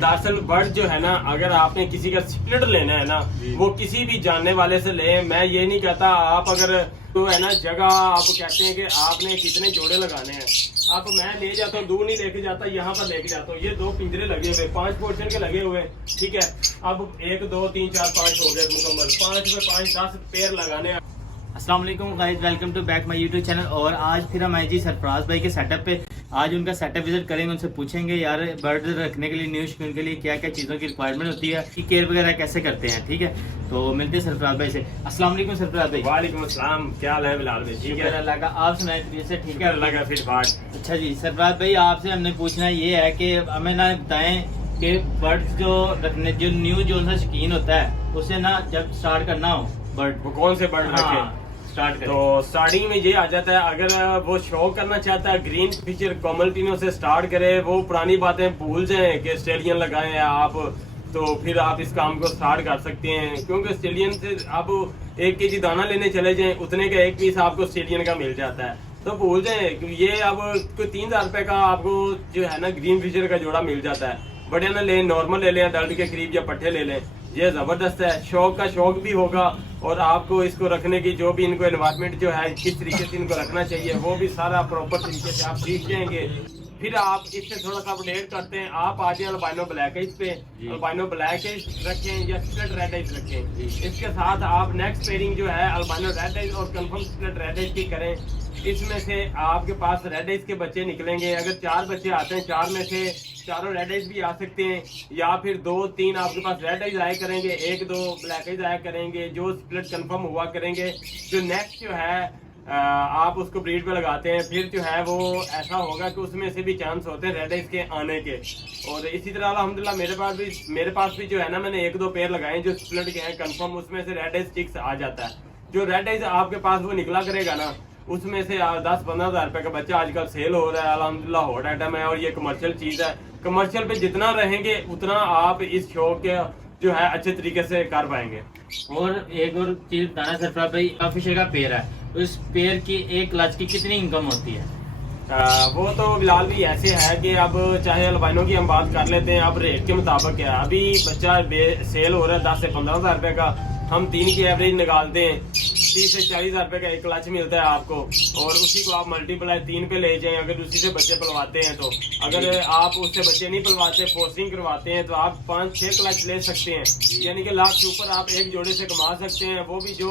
दरअसल बर्ड जो है ना, अगर आपने किसी का स्प्लिट लेना है ना, वो किसी भी जानने वाले से ले। मैं ये नहीं कहता आप अगर तो है ना जगह आप कहते हैं कि आपने कितने जोड़े लगाने हैं, अब मैं ले जाता हूँ, दूर नहीं लेके जाता, यहाँ पर लेके जाता हूँ। ये 2 पिंजरे लगे हुए, 5 पोर्शन के लगे हुए, ठीक है। अब 1 2 3 4 5 हो गए मुकम्मल। 5 में 5 10 पेड़ लगाने हैं। अस्सलाम वालेकुम guys, welcome to back my YouTube channel. और आज फिर हम आए जी सरफराज भाई के सेटअप पे। आज उनका सेटअप विजिट करेंगे, उनसे पूछेंगे यार बर्ड रखने के लिए, न्यू शिकून के लिए क्या क्या चीज़ों की रिक्वायरमेंट होती है, की केयर वगैरह कैसे करते हैं, ठीक है। तो मिलते हैं सरफराज भाई से। अस्सलाम वालेकुम सरफराज भाई। वालेकुम अस्सलाम, क्या हाल है बिलाल भाई? ठीक है अल्लाह का, आप सुनाए तरीके से? ठीक है अल्लाह का फिर बात। अच्छा जी सरफराज भाई, आपसे हमने पूछना ये है कि हमें ना बताएं कि बर्ड्स जो रखने, जो न्यू जो सा शौकीन होता है उसे ना जब स्टार्ट करना हो बर्ड, वो कौन से बर्ड रखे स्टार्ट करें। तो स्टार्टिंग में ये आ जाता है, अगर वो शौक करना चाहता है ग्रीन फिशर कॉमल्टिनो से स्टार्ट करे, वो पुरानी बातें भूल जाए कि स्टेलियन लगाए हैं आप, तो फिर आप इस काम को स्टार्ट कर सकते हैं। क्योंकि स्टेलियन से आप 1 kg दाना लेने चले जाएं, उतने का 1 पीस आपको स्टेलियन का मिल जाता है, तो भूल जाए। ये अब कोई 3000 रुपए का आपको जो है ना ग्रीन फिशर का जोड़ा मिल जाता है। बड़े ना लें, नॉर्मल ले लें, अडल्ट के करीब या पट्टे ले लें। ये जबरदस्त है, शौक का शौक भी होगा, और आपको इसको रखने की जो भी इनको एनवायरनमेंट जो है किस तरीके से इनको रखना चाहिए वो भी सारा प्रॉपर तरीके से आप सीख जाएंगे। फिर आप इससे थोड़ा सा अपडेट करते हैं, आप आ जाए अल्बाइनो ब्लैक आइज पे। अल्बाइनो ब्लैक आइज रखें या स्प्लिट रेड आइज रखें, इसके साथ आप नेक्स्ट पेयरिंग जो है अल्बाइनो रेड आइज और कंफर्म स्प्लिट रेड आइज की करें। इसमें से आपके पास रेड आइज के बच्चे निकलेंगे। अगर 4 बच्चे आते हैं, 4 में से चारों रेड आइज भी आ सकते हैं, या फिर 2 3 आपके पास रेड आइज आया करेंगे, 1 2 ब्लैक आइज आया करेंगे, जो स्प्लिट कंफर्म हुआ करेंगे। जो नेक्स्ट जो है आप उसको ब्रीड पे लगाते हैं, फिर जो है वो ऐसा होगा कि उसमें से भी चांस होते हैं रेड आइज के आने के। और इसी तरह अल्हम्दुलिल्लाह मेरे पास भी जो है ना, मैंने 1 2 पेयर लगाए जो स्प्लिट के हैं कंफर्म, उसमें से रेड आइज चिक्स आ जाता है। जो रेड आइज आपके पास वो निकला करेगा ना, उसमें से 10-15 हज़ार रुपए का बच्चा आजकल सेल हो रहा है। अल्हम्दुलिल्लाह हॉट आइटम है, और ये कमर्शियल चीज है। कमर्शियल पे जितना रहेंगे उतना आप इस शौक के जो है अच्छे तरीके से कर पाएंगे। और एक और चीज बताना सरफराज भाई, फिशर का पेड़ है, तो इस पेड़ की एक क्लच की कितनी इनकम होती है? वो तो फिलहाल भी ऐसे है कि अब चाहे अल्बाइनो की हम बात कर लेते हैं, अब रेट के मुताबिक है। अभी बच्चा सेल हो रहा है 10 से 15 हज़ार रुपए का, हम 3 की एवरेज निकालते हैं, 30 से 40 हज़ार रुपए का एक क्लच मिलता है आपको, और उसी को आप मल्टीप्लाई 3 पे ले जाएं। अगर उसी से बच्चे पलवाते हैं, तो अगर आप उससे बच्चे नहीं पलवाते, फोर्सिंग करवाते हैं, तो आप 5-6 क्लच ले सकते हैं। यानी कि लाख के ऊपर आप एक जोड़े से कमा सकते हैं, वो भी जो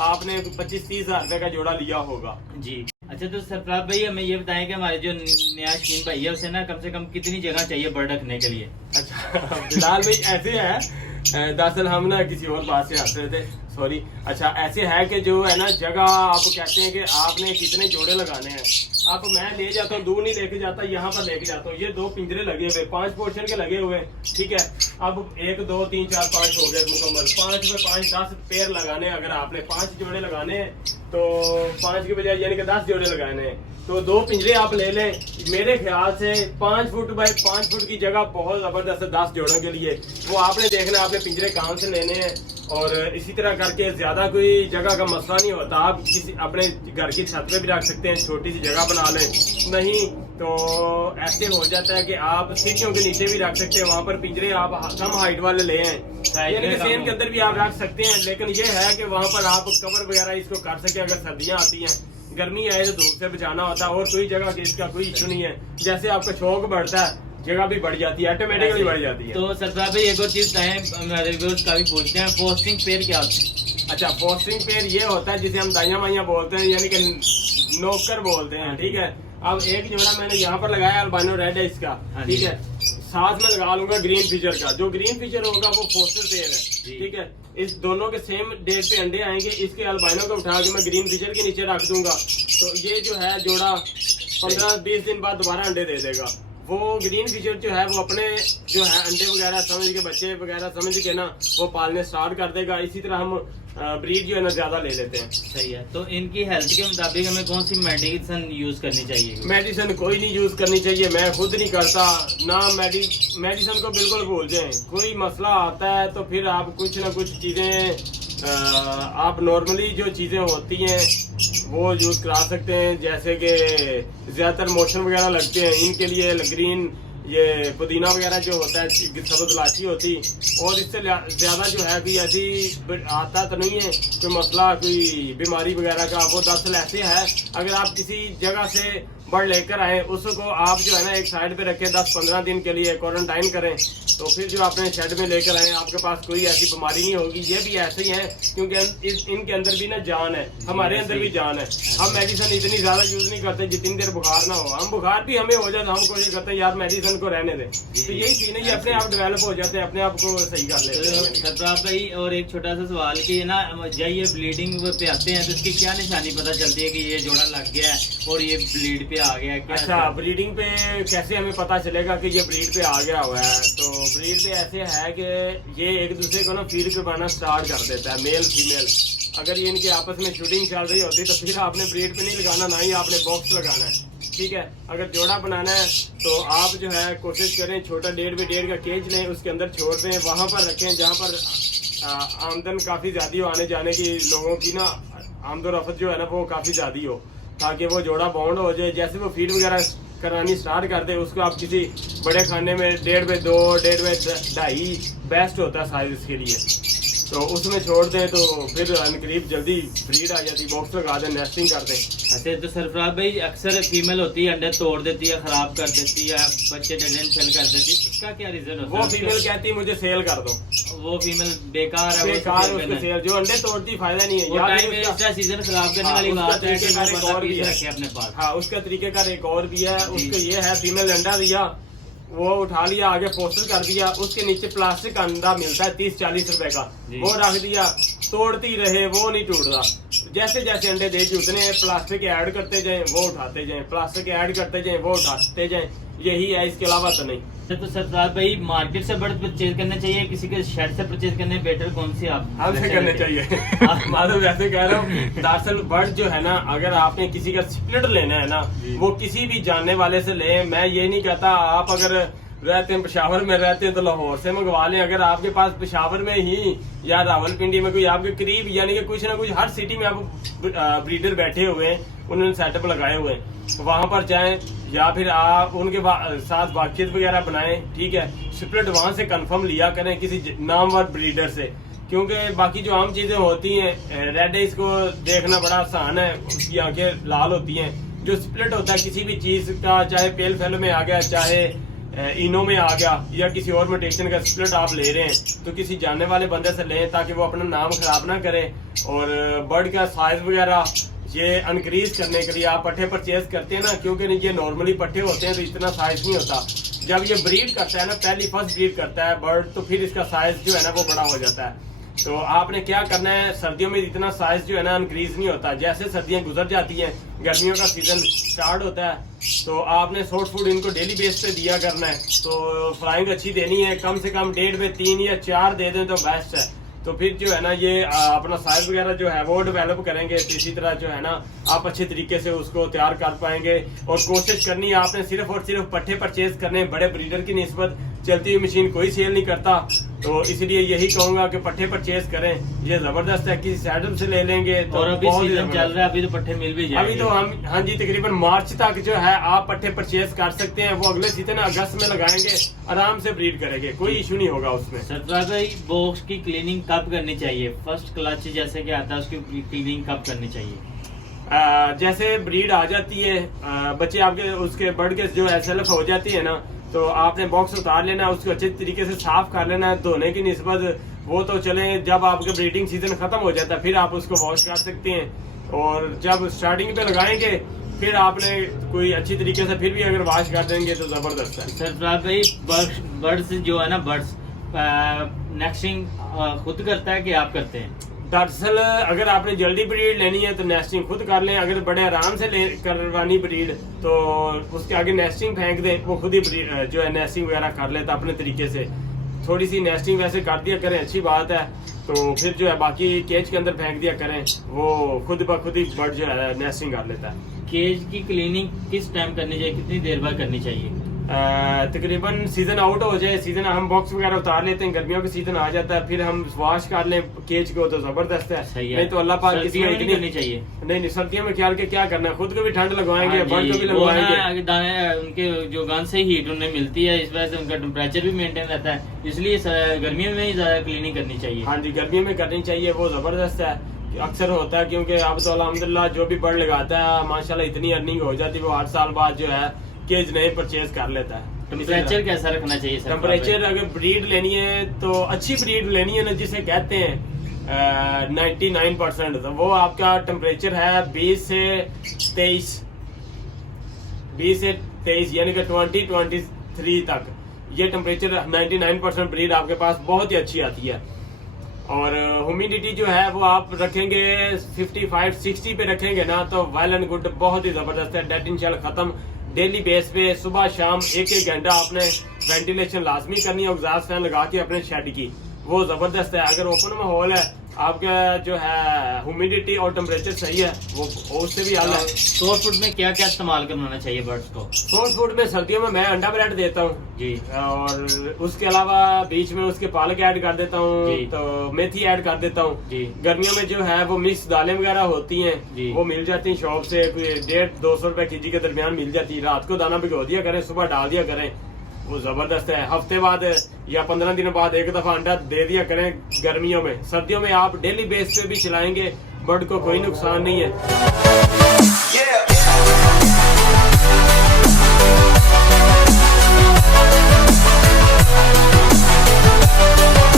आपने 25-30 हज़ार रुपए का जोड़ा लिया होगा जी। अच्छा, तो सरफराज भाई हमें ये बताएं कि हमारे जो नया शौकीन भाई है उसे ना कम से कम कितनी जगह चाहिए बर्ड रखने के लिए? अच्छा फिलहाल भाई ऐसे है, दरअसल हम ना किसी और बात से हंस रहे थे, सॉरी। अच्छा ऐसे है कि जो है ना जगह आप कहते हैं कि आपने कितने जोड़े लगाने हैं, अब मैं ले जाता हूँ, दूर नहीं लेके जाता, यहाँ पर लेके जाता हूँ। ये 2 पिंजरे लगे हुए, 5 पोर्शन के लगे हुए, ठीक है। अब 1 2 3 4 5 हो गए मुकम्मल। 5 में 5 10 पेयर लगाने हैं। अगर आपने 5 जोड़े लगाने हैं तो 5 के बजाय यानी कि 10 जोड़े लगाने हैं, तो 2 पिंजरे आप ले लें। मेरे ख्याल से 5 फुट बाय 5 फुट की जगह बहुत जबरदस्त है 10 जोड़ों के लिए। वो आपने देखना आपने पिंजरे कहाँ से लेने हैं, और इसी तरह करके ज्यादा कोई जगह का मसला नहीं होता। आप किसी अपने घर की छत पे भी रख सकते हैं, छोटी सी जगह बना लें, नहीं तो ऐसे हो जाता है कि आप सीढ़ियों के नीचे भी रख सकते हैं। वहां पर पिंजरे आप कम हाइट वाले ले आए, यानी कि सेम के अंदर भी आप रख सकते हैं। लेकिन ये है कि वहां पर आप कवर वगैरह इसको कर सके। अगर सर्दियां आती हैं, गर्मी आए तो धूप से बचाना होता है, और कोई जगह के इसका कोई इशू नहीं है। जैसे आपका शौक बढ़ता है, जगह भी बढ़ जाती है, ऑटोमेटिकली बढ़ जाती है। तो सरफराज भाई एक और चीज बताएं, हमारे व्यूअर्स का भी पूछते हैं, फोस्टिंग पेयर क्या होता है? अच्छा, फोस्टिंग पेयर ये होता है जिसे हम दाइयां माइयां बोलते हैं, यानी कि नौकर बोलते हैं, ठीक है। अब एक जोड़ा मैंने यहाँ पर लगाया अल्बाइनो रेड है इसका, ठीक है। साथ में लगा लूंगा ग्रीन फिशर का। जो ग्रीन फिशर होगा वो फोस्टर पेयर है, ठीक है। इस दोनों के सेम डेट पे अंडे आएंगे। इसके अल्बाइनो को उठा के मैं ग्रीन फिशर के नीचे रख दूंगा, तो ये जो है जोड़ा 15-20 दिन बाद दोबारा अंडे दे देगा। वो ग्रीन फिशर जो है वो अपने जो है अंडे वगैरह समझ के, बच्चे वगैरह समझ के ना वो पालने स्टार्ट कर देगा। इसी तरह हम ब्रीड जो है ना ज्यादा ले लेते हैं। सही है। तो इनकी हेल्थ के मुताबिक हमें कौन सी मेडिसिन यूज करनी चाहिए? मेडिसिन कोई नहीं यूज करनी चाहिए, मैं खुद नहीं करता ना। मेडिसिन को बिल्कुल भूल जाएं। कोई मसला आता है तो फिर आप कुछ ना कुछ चीजें आप नॉर्मली जो चीजें होती हैं वो यूज करा सकते हैं। जैसे कि ज्यादातर मोशन वगैरह लगते हैं, इनके लिए ग्रीन ये पुदीना वगैरह जो होता है, सब्ज़ इलायची होती, और इससे ज़्यादा जो है कोई ऐसी आता तो नहीं है कोई मसला, कोई बीमारी वगैरह का। वो दरअसल ऐसे है, अगर आप किसी जगह से बर्ड लेकर आए, उसको आप जो है ना एक साइड पे रखें 10-15 दिन के लिए क्वारंटाइन करें, तो फिर जो आपने शेड में लेकर आए आपके पास कोई ऐसी बीमारी नहीं होगी। ये भी ऐसे ही है क्योंकि इनके अंदर भी ना जान है, हमारे अंदर भी जान है। हम मेडिसिन इतनी ज्यादा यूज नहीं करते जितनी देर बुखार ना हो। हम बुखार भी हमें हो जाए तो हम कोशिश करते हैं यार मेडिसिन को रहने दें, तो यही चीज है, ये अपने आप डेवलप हो जाते हैं, अपने आप को सही कर लेते हैं। सरफराज भाई और एक छोटा सा सवाल कि ना जब ये ब्लीडिंग पे आते हैं तो इसकी क्या निशानी पता चलती है कि ये जोड़ा लग गया है और ये ब्लीड पे आ गया है? अच्छा, ब्रीडिंग पे कैसे हमें पता चलेगा कि ये ब्रीड पे आ गया हुआ है? तो ब्रीड पे ऐसे है कि ये एक दूसरे को ना फीड करवाना स्टार्ट कर देता है, मेल फीमेल। अगर ये इनके आपस में शूटिंग चल रही होती तो फिर आपने ब्रीड पे नहीं लगाना, ना ही आपने बॉक्स लगाना है, ठीक है। अगर जोड़ा बनाना है तो आप जो है कोशिश करें छोटा 1.5 बाई 1.5 का केज लें, उसके अंदर छोड़ दें, वहाँ पर रखें जहाँ पर आमदन काफ़ी ज़्यादा हो, आने जाने की लोगों की ना आमदोरफ्त जो है ना वो काफ़ी ज़्यादा हो, ताकि वो जोड़ा बाउंड हो जाए। जैसे वो फीड वगैरह करानी स्टार्ट कर दे, उसको आप किसी बड़े खाने में 1.5 बाई 2, 1.5 बाई 2.5 बेस्ट होता है साइज इसके लिए, तो उसमें छोड़ दें तो फिर अनकरीब जल्दी ब्रीड आ जाती, बॉक्स लगा दें, नेस्टिंग कर दें। अच्छा, तो सरफराज भाई अक्सर फीमेल होती है अंडे तोड़ देती है, खराब कर देती है, बच्चे डेड एंड सेल कर देती है, इसका क्या रीजन होता है? वो फीमेल कहती है मुझे सेल कर दो, वो फीमेल बेकार है, बेकार उसको सेल, जो अंडे तोड़ती फायदा नहीं है, टाइम वेस्ट है, सीजन खराब करने वाली बात है कि वो और भी रखे अपने पास। हाँ, उसका तरीकेकार एक और भी है, उसको ये है फीमेल अंडा दिया, वो उठा लिया, आगे पोस्टर कर दिया, उसके नीचे प्लास्टिक का अंडा मिलता है 30-40 रुपए का, वो रख दिया, तोड़ती रहे, वो नहीं टूट रहा। जैसे जैसे अंडे देती उतने प्लास्टिक ऐड करते जाएं, वो उठाते जाएं, प्लास्टिक ऐड करते जाएं, वो उठाते जाएं, यही है, इसके अलावा तो नहीं। तो सरफराज भाई मार्केट से बर्ड परचेज करना चाहिए, किसी के शेड से परचेज करने बेटर कौन सी आप हमसे करने चाहिए? माधव वैसे कह रहा हूँ, दरअसल बर्ड जो है ना, अगर आपने किसी का स्प्लिट लेना है ना, वो किसी भी जानने वाले से ले। मैं ये नहीं कहता आप अगर रहते हैं पेशावर में रहते हैं तो लाहौर से मंगवा लें, अगर आपके पास पेशावर में ही या रावलपिंडी में कोई आपके करीब, यानी कि कुछ ना कुछ हर सिटी में आप ब्रीडर बैठे हुए हैं, उन्होंने सेटअप लगाए हुए हैं, वहां पर जाएं या फिर आप उनके साथ बातचीत वगैरह बनाएं, ठीक है। स्प्लिट वहां से कंफर्म लिया करें किसी नामवर ब्रीडर से, क्योंकि बाकी जो आम चीजें होती हैं रेड आइज को देखना बड़ा आसान है, उसकी आंखें लाल होती हैं। जो स्प्लिट होता है किसी भी चीज का, चाहे पेल फेलो में आ गया, चाहे इनो में आ गया, या किसी और म्यूटेशन का स्प्लिट आप ले रहे हैं, तो किसी जानने वाले बंदे से लें ताकि वो अपना नाम खराब ना करे। और बर्ड का साइज वगैरह ये अनक्रीज करने के लिए आप पट्टे परचेज करते हैं ना, क्योंकि ये नॉर्मली पट्टे होते हैं तो इतना साइज नहीं होता। जब ये ब्रीड करता है ना, पहली फर्स्ट ब्रीड करता है बर्ड, तो फिर इसका साइज जो है ना वो बड़ा हो जाता है। तो आपने क्या करना है, सर्दियों में इतना साइज जो है ना अनक्रीज नहीं होता। जैसे सर्दियां गुजर जाती हैं, गर्मियों का सीजन स्टार्ट होता है, तो आपने सॉफ्ट फूड इनको डेली बेस पे दिया करना है। तो फ्लाइंग अच्छी देनी है, कम से कम 1.5 में 3 या 4 दे दें तो बेस्ट है। तो फिर जो है ना ये अपना साइज वगैरह जो है वो डेवलप करेंगे, तो इसी तरह जो है ना आप अच्छे तरीके से उसको तैयार कर पाएंगे। और कोशिश करनी है आपने सिर्फ और सिर्फ पट्टे परचेज करने, बड़े ब्रीडर की निस्बत चलती हुई मशीन कोई सेल नहीं करता, तो इसलिए यही कहूंगा कि पट्टे परचेज करें, ये जबरदस्त है। किसी सैडम से ले लेंगे तो, और अभी सीजन चल रहा है, अभी तो पट्टे मिल भी जाएंगे। अभी तो हम, हाँ जी, तकरीबन मार्च तक जो है आप पट्टे परचेज कर सकते हैं। वो अगले सीजन अगस्त में लगाएंगे, आराम से ब्रीड करेंगे, कोई इशू नहीं होगा उसमें। सरफराज भाई बॉक्स की क्लीनिंग कब करनी चाहिए? फर्स्ट क्लच जैसे कि आता है उसकी क्लीनिंग कब करनी चाहिए? जैसे ब्रीड आ जाती है, बच्चे आपके उसके बर्ड के जो SLF हो जाती है ना, तो आपने बॉक्स उतार लेना, उसको अच्छे तरीके से साफ कर लेना है। धोने की निस्बत वो तो चले, जब आपका ब्रीडिंग सीजन खत्म हो जाता है फिर आप उसको वॉश कर सकते हैं। और जब स्टार्टिंग पे लगाएंगे फिर आपने कोई अच्छी तरीके से फिर भी अगर वॉश कर देंगे तो जबरदस्त है। सरफराज भाई बर्ड्स जो है ना, बर्ड्स नेस्टिंग खुद करता है कि आप करते हैं? दरअसल अगर आपने जल्दी ब्रीड लेनी है तो नेस्टिंग खुद कर लें, अगर बड़े आराम से करवानी ब्रीड तो उसके आगे नेस्टिंग फेंक दें, वो खुद ही जो है नेस्टिंग वगैरह कर लेता अपने तरीके से। थोड़ी सी नेस्टिंग वैसे कर दिया करें, अच्छी बात है। तो फिर जो है बाकी केज के अंदर फेंक दिया करें, वो खुद ब खुद ही बर्ड जो है नेस्टिंग कर लेता है। केज की क्लीनिंग किस टाइम करनी चाहिए, कितनी देर बाद करनी चाहिए? तकरीबन सीजन आउट हो जाए, सीजन हम बॉक्स वगैरह उतार लेते हैं, गर्मियों का सीजन आ जाता है, फिर हम वॉश कर लें केज को, तो जबरदस्त है। सही है। नहीं तो अल्लाह पाक सर्दियों में नहीं करनी चाहिए। नहीं सर्दियों में ख्याल के क्या करना है, खुद को भी ठंड लगवाएंगे, हाँ बर्ड को जी, भी वो ना लगवाएंगे। दाने उनके जो गन से हीट उन्हें मिलती है, इस वजह से उनका टेम्परेचर भी मेंटेन रहता है, इसलिए गर्मियों में ही ज्यादा क्लीनिंग करनी चाहिए। हाँ जी, गर्मियों में करनी चाहिए, वो जबरदस्त है। अक्सर होता है क्योंकि अब तो अल्हम्दुलिल्लाह जो भी बर्ड लगाता है माशाल्लाह इतनी अर्निंग हो जाती है, वो 8 साल बाद जो है केज नए परचेज कर लेता है। टेम्परेचर कैसा रखना चाहिए सर? टेम्परेचर अगर ब्रीड लेनी है तो अच्छी ब्रीड लेनी है ना, जिसे कहते हैं 99%, तो वो आपका टेम्परेचर है 20 से 23 यानी कि 20-23 तक। ये टेम्परेचर 99% ब्रीड आपके पास बहुत ही अच्छी आती है। और ह्यूमिडिटी जो है वो आप रखेंगे 55-60 पे रखेंगे ना, तो वेल एंड गुड, बहुत ही जबरदस्त है। डेड इंशाल्लाह खत्म। डेली बेस पे सुबह शाम 1-1 घंटा आपने वेंटिलेशन लाजमी करनी है, एग्जॉस्ट फैन लगा के अपने शेड की, वो जबरदस्त है। अगर ओपन माहौल है, आपका जो है ह्यूमिडिटी और टेम्परेचर सही है, वो उससे भी हाल है। सोर्स फूड में क्या क्या इस्तेमाल करवाना चाहिए बर्ड्स को? सोर्स फूड में सर्दियों में मैं अंडा ब्रेड देता हूँ जी, और उसके अलावा बीच में उसके पालक ऐड कर देता हूँ, जी। तो मेथी ऐड कर देता हूँ जी। गर्मियों में जो है वो मिक्स दालें वगैरह होती हैं, जी। वो मिल जाती हैं शॉप से, 150-200 रुपए केजी के दरमियान मिल जाती है। रात को दाना भिगो दिया करें, सुबह डाल दिया करें, वो जबरदस्त है। हफ्ते बाद या 15 दिन बाद एक दफा अंडा दे दिया करें गर्मियों में। सर्दियों में आप डेली बेस पे भी चलाएंगे, बर्ड को कोई नुकसान नहीं है।